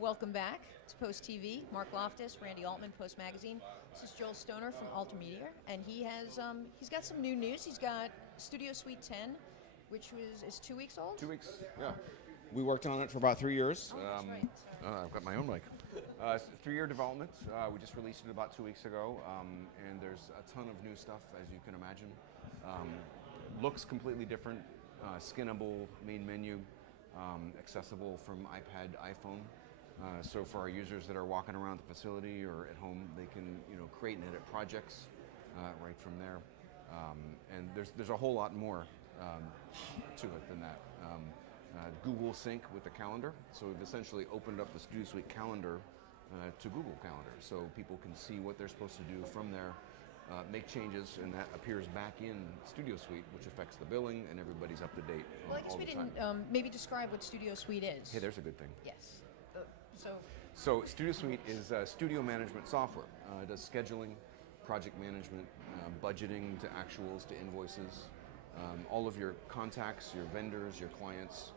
Welcome back to Post TV. Mark Loftus, Randy Altman, Post Magazine. This is Joel Stoner from Alter Media, and he's got some new news. He's got Studio Suite 10, which is 2 weeks old. 2 weeks, yeah. We worked on it for about 3 years. Oh, that's right. Sorry. I've got my own mic. 3-year development. We just released it about 2 weeks ago, and there's a ton of new stuff, as you can imagine. Looks completely different, skinnable main menu, accessible from iPad, iPhone. So for our users that are walking around the facility or at home, they can create and edit projects right from there. And there's a whole lot more to it than that. Google Sync with the calendar. So we've essentially opened up the Studio Suite calendar to Google Calendar, so people can see what they're supposed to do from there, make changes, and that appears back in Studio Suite, which affects the billing, and everybody's up to date. Well, I guess we didn't maybe describe what Studio Suite is. Hey, there's a good thing. Yes. So Studio Suite is studio management software. It does scheduling, project management, budgeting to actuals to invoices, all of your contacts, your vendors, your clients,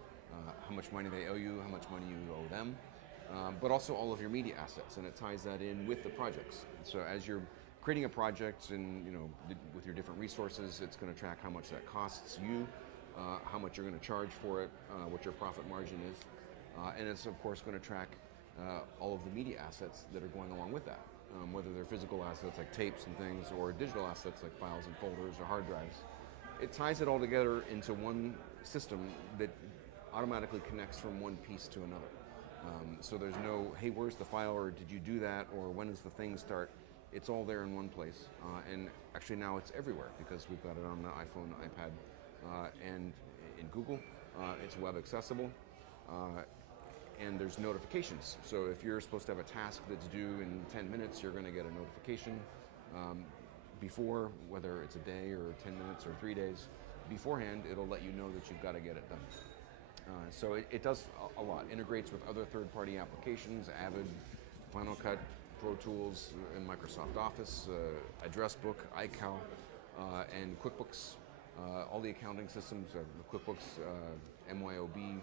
how much money they owe you, how much money you owe them, but also all of your media assets, and it ties that in with the projects. So as you're creating a project and with your different resources, it's going to track how much that costs you, how much you're going to charge for it, what your profit margin is, and it's of course going to track all of the media assets that are going along with that, whether they're physical assets like tapes and things, or digital assets like files and folders or hard drives. It ties it all together into one system that automatically connects from one piece to another. So there's no, hey, where's the file, or did you do that, or when does the thing start? It's all there in one place. And actually now it's everywhere because we've got it on the iPhone, iPad, and in Google. It's web accessible. And there's notifications. So if you're supposed to have a task that's due in 10 minutes, you're going to get a notification before, whether it's a day or 10 minutes or 3 days. Beforehand, it'll let you know that you've got to get it done. So it does a lot. Integrates with other third-party applications, Avid, Final Cut, Pro Tools, and Microsoft Office, Address Book, iCal, and QuickBooks. All the accounting systems, QuickBooks, MYOB,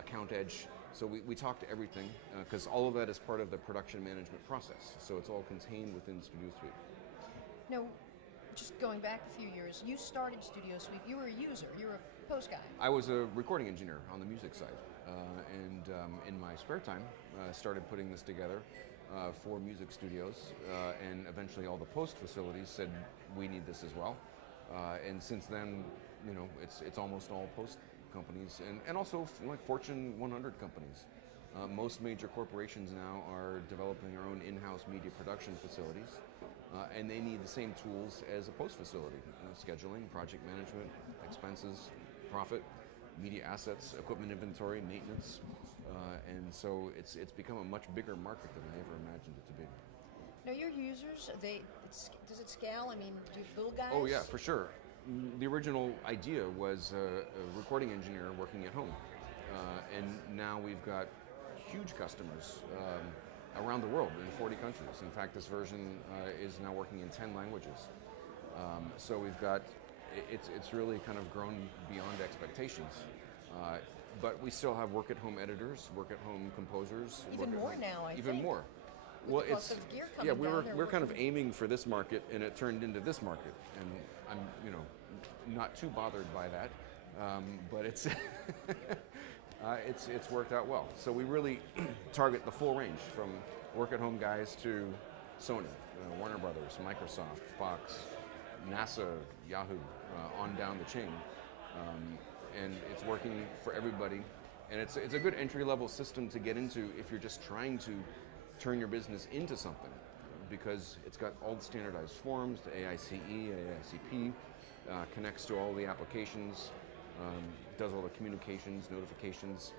Account Edge. So we talk to everything because all of that is part of the production management process. So it's all contained within Studio Suite. Now, just going back a few years, you started Studio Suite. You were a user. You were a post guy. I was a recording engineer on the music side, and in my spare time, started putting this together for music studios, and eventually all the post facilities said we need this as well. And since then, it's almost all post companies, and also like Fortune 100 companies. Most major corporations now are developing their own in-house media production facilities, and they need the same tools as a post facility: scheduling, project management, expenses, profit, media assets, equipment inventory, maintenance, and so it's become a much bigger market than I ever imagined it to be. Now, your users, does it scale? I mean, do little guys? Oh yeah, for sure. The original idea was a recording engineer working at home, and now we've got huge customers around the world in 40 countries. In fact, this version is now working in 10 languages. So we've got, it's really kind of grown beyond expectations. But we still have work-at-home editors, work-at-home composers. Even more now, I think. Even more. Well, it's of gear coming yeah, down, we're kind of aiming for this market, and it turned into this market, and I'm not too bothered by that, but it's it's worked out well. So we really target the full range, from work-at-home guys to Sony, Warner Brothers, Microsoft, Fox, NASA, Yahoo, on down the chain, and it's working for everybody, and it's a good entry-level system to get into if you're just trying to turn your business into something, because it's got all the standardized forms, the AICE, AICP, connects to all the applications, does all the communications, notifications,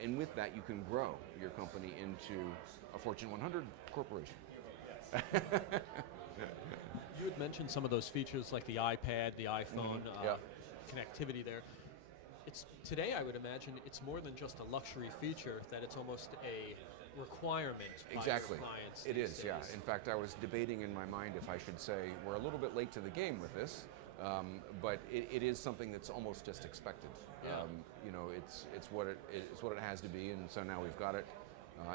and with that you can grow your company into a Fortune 100 corporation. You had mentioned some of those features like the iPad, the iPhone, connectivity there. Today, I would imagine it's more than just a luxury feature, that it's almost a requirement by your clients. It is, yeah. In fact, I was debating in my mind if I should say we're a little bit late to the game with this, but it is something that's almost just expected. Yeah. It's what it has to be, and so now we've got it.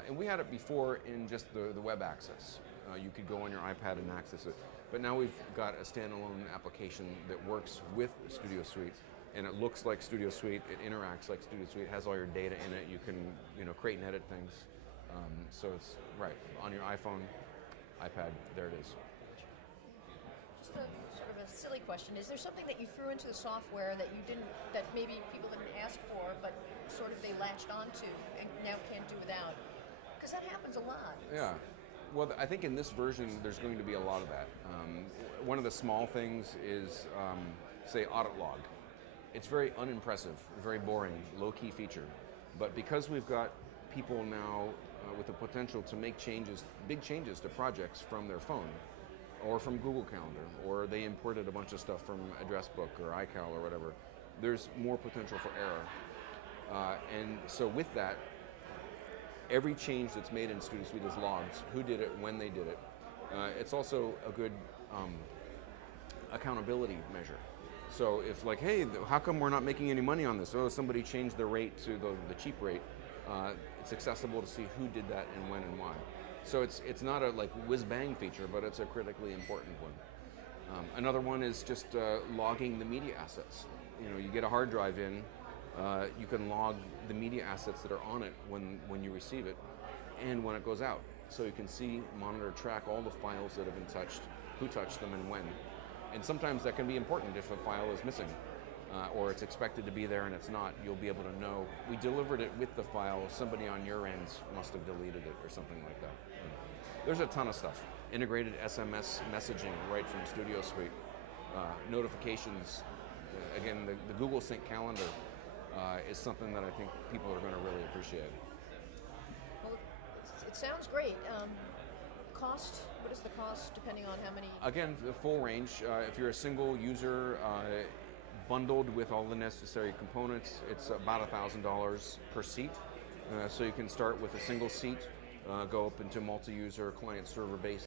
And we had it before in just the web access. You could go on your iPad and access it. But now we've got a standalone application that works with Studio Suite, and it looks like Studio Suite, it interacts like Studio Suite, it has all your data in it, you can create and edit things. So it's right on your iPhone, iPad, there it is. Just a sort of a silly question. Is there something that you threw into the software that you didn't, that maybe people didn't ask for, but sort of they latched onto and now can't do without? Because that happens a lot. Yeah. Well, I think in this version, there's going to be a lot of that. One of the small things is, say, audit log. It's very unimpressive, very boring, low-key feature. But because we've got people now with the potential to make changes, big changes to projects from their phone, or from Google Calendar, or they imported a bunch of stuff from Address Book or iCal or whatever, there's more potential for error. And so with that, every change that's made in Studio Suite is logged, who did it, when they did it. It's also a good accountability measure. So if like, hey, how come we're not making any money on this? Oh, somebody changed the rate to the cheap rate. It's accessible to see who did that and when and why. So it's not a like whiz-bang feature, but it's a critically important one. Another one is just logging the media assets. You get a hard drive in, you can log the media assets that are on it when you receive it and when it goes out. So you can see, monitor, track all the files that have been touched, who touched them and when. And sometimes that can be important if a file is missing or it's expected to be there and it's not. You'll be able to know, we delivered it with the file, somebody on your end must have deleted it or something like that. There's a ton of stuff. Integrated SMS messaging right from Studio Suite. Notifications, again, the Google Sync calendar is something that I think people are going to really appreciate. Well, it sounds great. Cost, what is the cost depending on how many? Again, the full range. If you're a single user, bundled with all the necessary components, it's about $1,000 per seat. So you can start with a single seat, go up into multi-user client server based